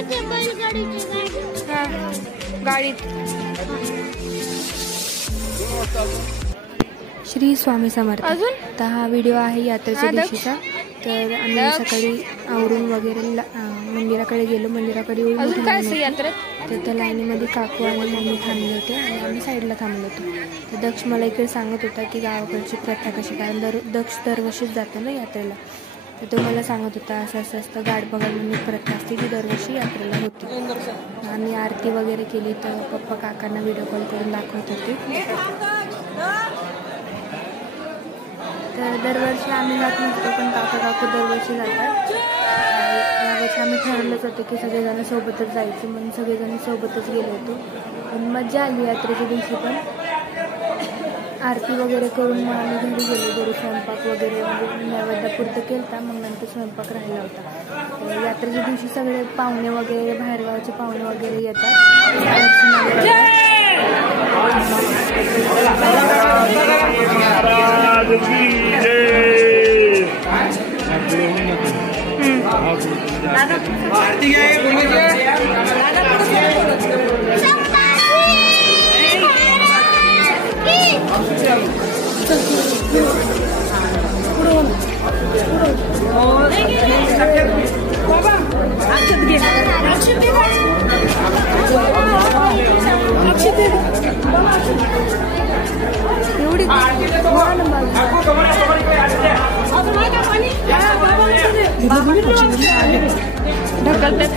हा गाडीत. श्री स्वामी समर्थ. अजून तर हा व्हिडिओ आहे यात्रेच्या दिवशीचा. तर आम्ही सकाळी आवरून वगैरे मंदिराकडे गेलो. मंदिराकडे येऊन तर त्या लाईनीमध्ये काकू आणि मम्मी थांबले होते आणि आम्ही साईडला थांबलो होतो. तर दक्ष मला इकडे सांगत होता की गावाकडची प्रथा कशी, कारण दक्ष दरवर्षीच जातो ना यात्रेला. तर तो मला सांगत होता असं असं असतं. गाठ बघायला म्हणून प्रथा असते ती दरवर्षी यात्रेला होती. आम्ही आरती वगैरे केली तर पप्पा काकांना व्हिडिओ कॉल करून दाखवत होते. तर दरवर्षी आम्ही जात नसतो पण काकू दरवर्षी जातात. यावर्षी आम्ही ठरवलंच होतं की सगळेजण सोबतच जायचं म्हणून सगळेजण सोबतच गेलो होतो. पण मजा आली यात्रेच्या दिवशी. पण आरती वगैरे करून मग आम्ही घरी गेलो. घरी स्वयंपाक वगैरे म्हणजे नैवेद्यापुरतं केलं तर मग नंतर स्वयंपाक राहिला होता. यात्रेच्या दिवशी सगळे पाहुणे वगैरे बाहेरगावचे पाहुणे वगैरे येतात. ढकलतात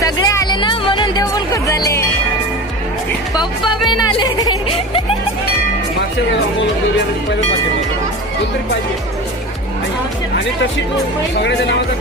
सगळे आले ना म्हणून देव पण खुश झाले. पप्पा पण आले. आणि तशी सगळ्याच्या नावाचा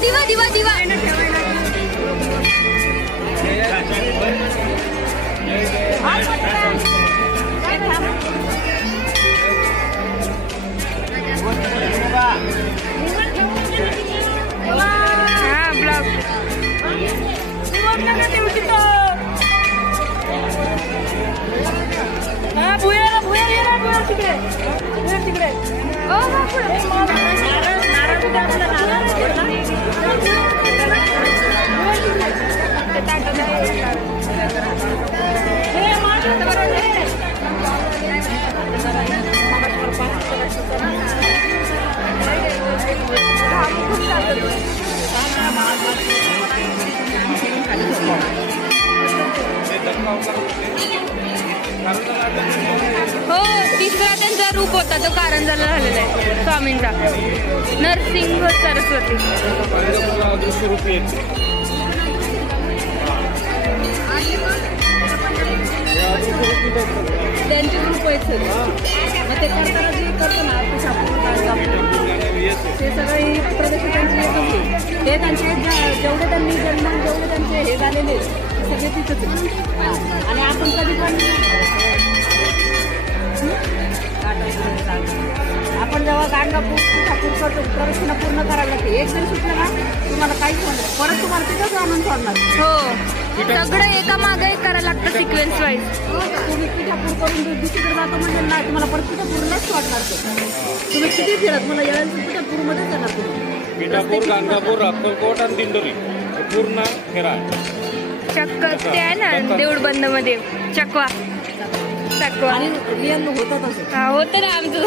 दिवा दिवा दिवा हा ब्लॉग तिकडे हो. तिसरा त्यांचा रूप होता तो कारंजाला झालेला आहे स्वामींचा. नरसिंह सरस्वती त्यांचे रूप आहेत सर. मग ते करताना जे करतो ना ते सगळे प्रदेश त्यांचे हे त्यांचे जेवढे त्यांनी जन्म जेवढे त्यांचे हे झालेले सगळे तिथंच. आणि आपण कधी पण आपण जेव्हा गाणगापूर ठाकूर प्रदक्षिणा पूर्ण करायला लागते एक जरी सुटलं ना तुम्हाला काहीच होणार परत तुम्हाला तिथंच आनंद सोडणार. हो सगळं एका मागे करायला लागतं सिक्वेन्स वाईज. तुम्ही पिठापूर करून दुसरीकडे जातो म्हणजे ना तुम्हाला परत पिठापूरलाच वाटणार. तुम्ही किती फिरत मला यावेळेस पिठापूरमध्येच जाणार. पिठापूर गाणगापूर अक्कलकोट आणि दिंडोरी पूर्ण फिरा. चक्क ते आहे ना देऊळबंद मध्ये चकवा आणि रिअल होतात. हा होतं ना आमचं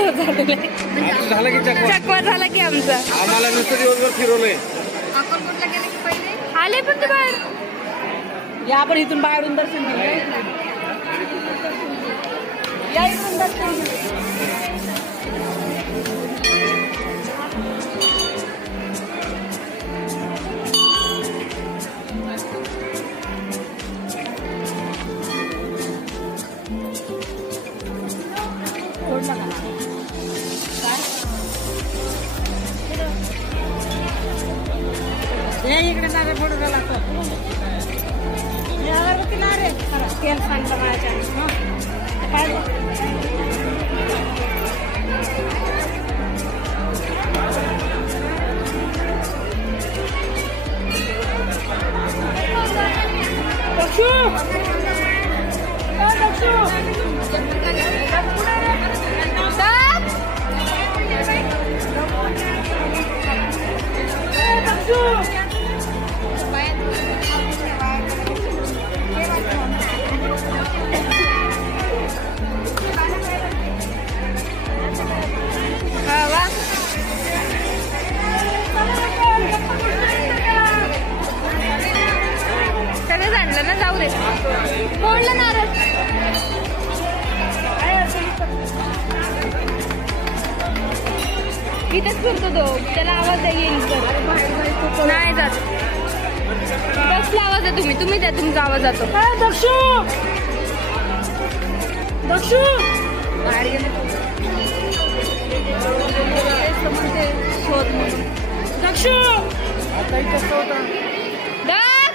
झालं की चकवा झाला की आमचा. आम्हाला नुसतं दिवसभर फिरवलंय. अक्कलकोटला गेले की पहिले आले पण ते बाहेर या आपण इथून बाहेरून दर्शन घेऊ. या इथून दर्शन घेऊ. इकडे जागा फोटो लागतो तेल सांगता माझ्या सगळं जाणलं ना, जाऊ दे. कोणला नारळ इथेच फिरतो तो, त्याला आवाज येईल. नाही जात, कसला आवाज आहे? तुम्ही द्या, तुमचा आवाज जातो. दक्षू दक्षू बाहेर गेले शोध म्हणून. दक्षू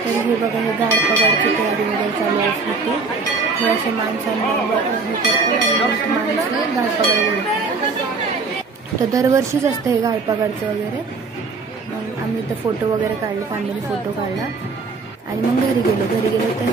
तर हे बघा, हे गाड पगारची तयारी वगैरे चालू असते. हे असे माणसांना हे करतात, माणसं गाड पगार. तर दरवर्षीच असतं हे गाड पगारचं वगैरे. मग आम्ही इथं फोटो वगैरे काढले, फॅमिली फोटो काढला आणि मग घरी गेलो तर